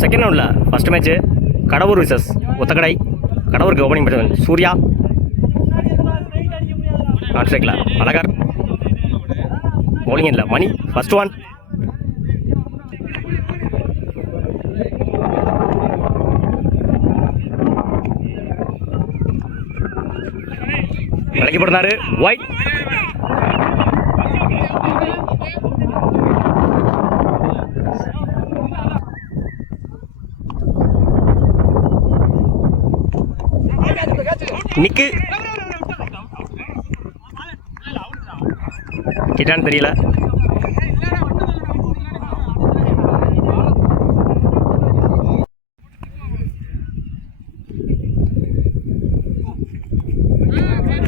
Second ரவுண்டில் first match Kadavur versus Othakadai. கடவுருக்கு opening batsman Surya. நான் ஸ்ட்ரைக்கில் அழகர். பவுலிங் இல்லை மணி. First one. விலக்கி போடுறாரு ஒயிட். நிக்கு கிட்டான்னு தெரியல.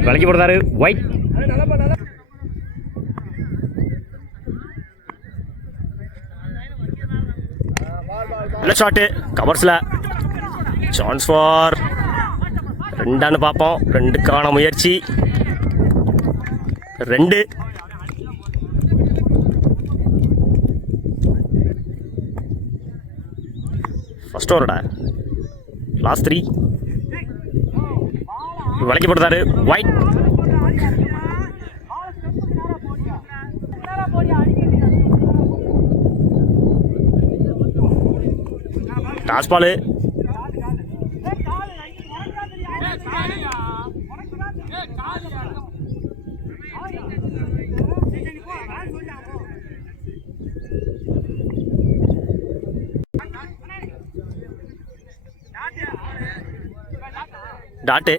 விலக்கி போடுறாரு ஒயிட். நல்ல ஷாட்டு கவர்ஸில். சான்ஸ் ஃபார் ரெண்டான்னு பார்ப்போம். ரெண்டுக்கான முயற்சி. ரெண்டு. ஃபர்ஸ்ட் ஓவரோட லாஸ்ட் 3. விலக்கி போடுறாரு ஒயிட். டாஸ் பாலு. டாட்டு.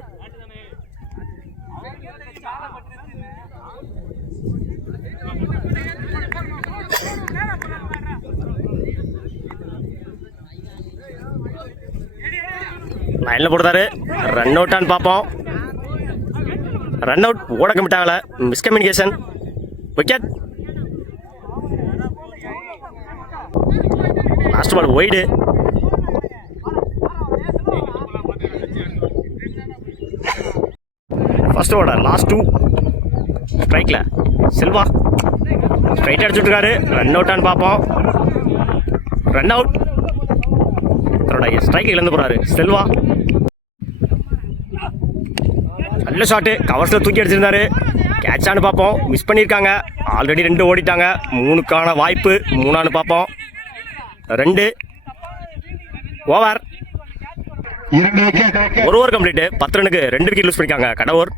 லைனில் போடுறாரு. ரன் அவுட்டான்னு பார்ப்போம். Run out. ஓட கமிட் ஆகலை. Miscommunication. Wicket. Last ball wide. First over last 2. ஸ்ட்ரைக்கில் செல்வா ஸ்ட்ரைட் அடிச்சுட்ருக்காரு. ரன் அவுட்டான்னு பார்ப்போம். Run out. ஸ்ட்ரைக்கு இழந்து போகிறாரு செல்வா. நல்ல ஷாட்டு கவர்ஸில் தூக்கி அடிச்சிருந்தாரு. கேட்சான்னு பார்ப்போம். மிஸ் பண்ணியிருக்காங்க. ஆல்ரெடி 2 ஓடிட்டாங்க. 3க்கான வாய்ப்பு. 3ஆன்னு பார்ப்போம். 2 ஓவர். 1 over complete. 10 ரனுக்கு 2 விக்கெட் லூஸ் பண்ணியிருக்காங்க கடவுர்.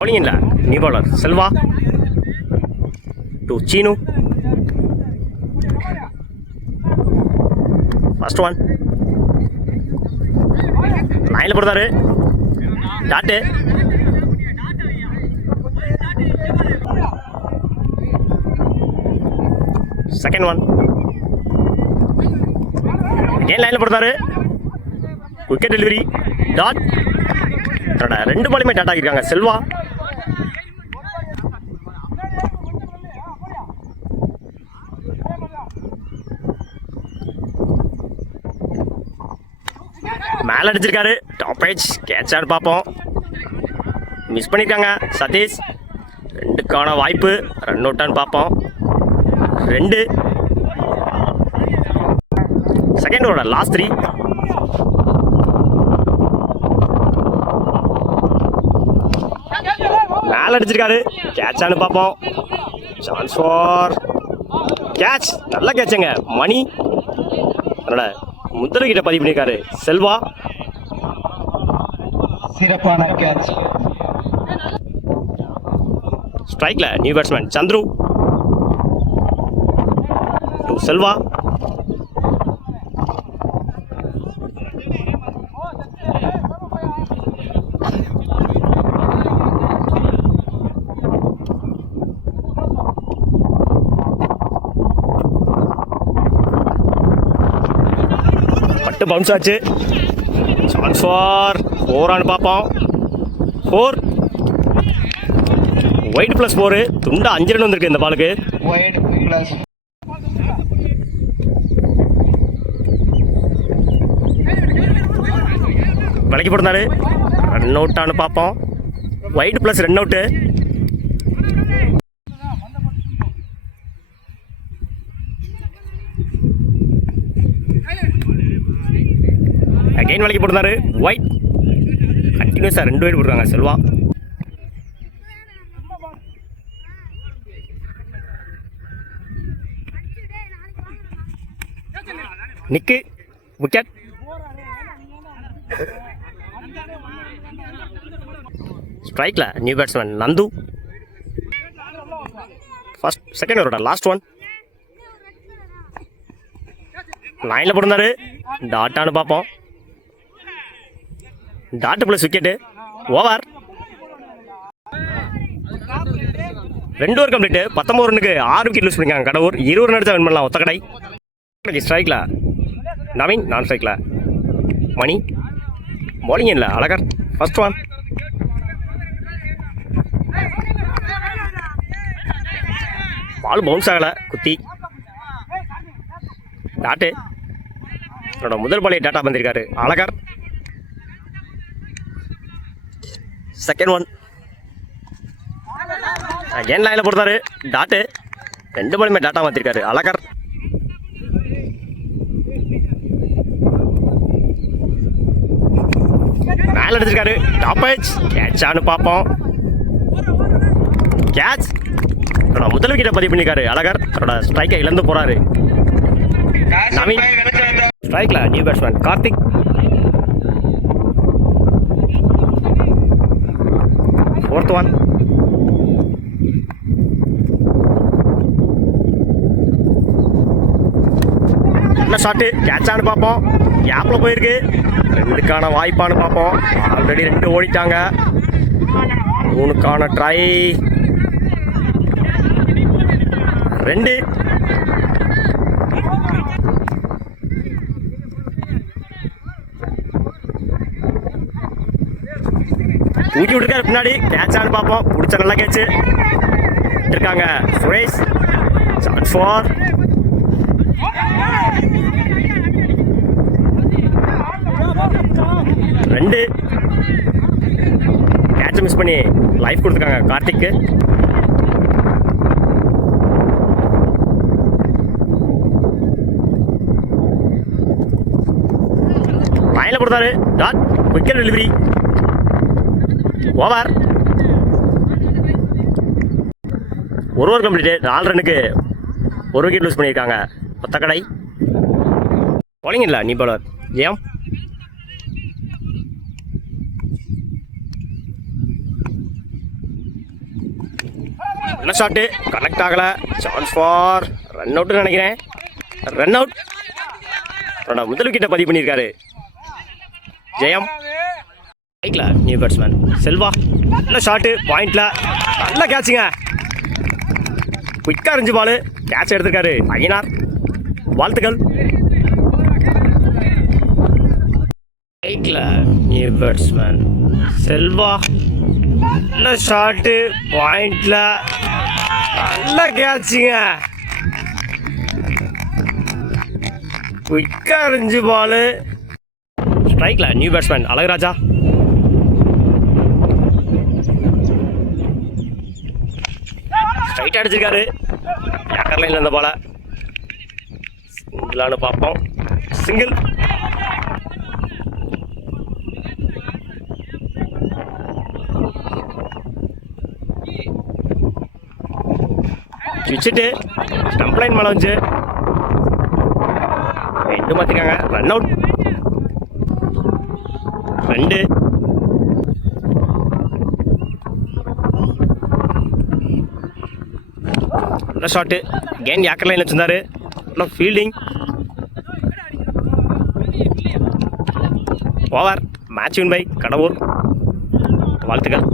பவுலிங் இல்லை new bowler Selva to Seenu. First one. லைனில் போடுறாரு. டாட்டு. Second one. ஏன் லைனில் போடுறாரு. Wicket delivery. டாட். 2 பாலுமே டாட் ஆகியிருக்காங்க செல்வா. மேலே அடிச்சிருக்காரு. டாப் ஏஜ் கேட்சான்னு பார்ப்போம். மிஸ் பண்ணியிருக்காங்க சதீஷ். 2க்கான வாய்ப்பு. ரன் அவுட்டான்னு பார்ப்போம். 2. Second over last 3. மேலே அடிச்சிருக்காரு. கேட்சான்னு பார்ப்போம். Chance for catch. நல்ல கேட்சுங்க மணி. அதோட முதல் விக்கெட்டை பதிவு பண்ணியிருக்காரு செல்வா. சிறப்பான கேட்ச். ஸ்ட்ரைக்ல new batsman Chandru to Selva. பட்டு பவுன்ஸ் ஆச்சு. சான்ஸ் ஃபார் 4ஆன்னு பார்ப்போம். 4. Wide plus 4. துண்டா 5 ரன் வந்திருக்கு இந்த பாலுக்கு. விலக்கி போடுறாரு. ரன் அவுட்டான்னு பார்ப்போம். White plus run out. Second வேலைக்கு போட்டிருந்தாரு ஒயிட். கண்டினியூஸாக 2 வைட் போட்டுருக்காங்க செல்வா. நிக்கு விக்கெட். ஸ்ட்ரைக்கில் new batsman Nandu. First second ஓவரோட லாஸ்ட் ஒன். லைனில் போட்டிருந்தாரு. டாட்டானு பார்ப்போம். Dot plus wicket. Over. 2 over complete. 19 ரன்னுக்கு 6 விக்கெட் லூஸ் பண்ணிருக்காங்க கடவுர். 20 ரன் அடிச்சா வின் பண்ணலாம் ஒத்தக்கடை. ஸ்ட்ரைக்கில் நவீன். நான் ஸ்ட்ரைக்கில் மணி. பவுலிங் இல்லை Azhagar. First one. Ball bounce ஆகலை. குத்தி டாட்டு. என்னோட முதல் பாலே டாட்டா வந்திருக்காரு அழகர். Second one. அகேன் லைனில் போடுறாரு டாட்டு. 2 பாலுமே டாட்டா மாற்றிருக்காரு அழகர். மேலே எடுத்திருக்காரு. Top edge. கேட்சானு பார்ப்போம். கேட்ச். தன்னோட முதல் விக்கெட்டை பதிவு பண்ணியிருக்காரு அழகர். தன்னோட ஸ்ட்ரைக்கை இழந்து போறாரு நவீன். ஸ்ட்ரைக்கில் new batsman Karthik. Fourth one. என்ன ஷாட்டு. கேட்சானு பார்ப்போம். கேப்பில் போயிருக்கு. 2க்கான வாய்ப்பானு பார்ப்போம். ஆல்ரெடி 2 ஓடிட்டாங்க. 3க்கான ட்ரை. 2. ஊட்டி விட்டுருக்காரு பின்னாடி. கேட்சானு பார்ப்போம். பிடிச்ச நல்லா கேட்சு இருக்காங்க சுரேஷ். Chance for. ரெண்டு. கேட்சை மிஸ் பண்ணி லைஃப் கொடுத்துருக்காங்க கார்த்திக்கு. லைனில் கொடுத்தாரு. Dot. Wicket delivery. Over. 1 over complete. 4 ரன்னுக்கு 1 விக்கெட் லூஸ் பண்ணியிருக்காங்க ஒத்தக்கடை. பவுலிங் இல்லை நீ பவுலர் ஜெயம். என்ன ஷாட்டு. கனெக்ட் ஆகலை. சான்ஸ் ஃபார் ரன் அவுட்னு நினைக்கிறேன். Run out. முதல் விக்கெட்டை பதிவு பண்ணியிருக்காரு ஜெயம். ரைட்டில் நியூ பேட்ஸ்மேன் செல்வா. நல்ல ஷாட்டு. பாயிண்டில் நல்ல கேட்சுங்க. குயிக்காக இருந்துச்சு பால். கேட்ச் எடுத்திருக்காரு ஐயனார். வாழ்த்துக்கள். ரைட்டில் நியூ பேட்ஸ்மேன் செல்வா. நல்ல ஷாட்டு. பாயிண்டில் நல்ல கேட்சுங்க. குயிக்காக இருந்துச்சு பால். ஸ்ட்ரைக்கில் நியூ பேட்ஸ்மேன் அழகராஜா. ஸ்ட்ரைட்டாக அடிச்சிருக்காரு. யாக்கர் லைனில் இருந்த போல. சிங்கிளானு பார்ப்போம். சிங்கிள். வச்சுட்டு ஸ்டம்ப் லைன் மேலே வந்து 2 மாற்றிருக்காங்க. Run out. 2. நல்ல ஷாட்டு. கேன் யாக்கர் லைன் வச்சிருந்தாரு. நல்ல fielding. Over. Match win by கடவுர். வாழ்த்துக்கள்.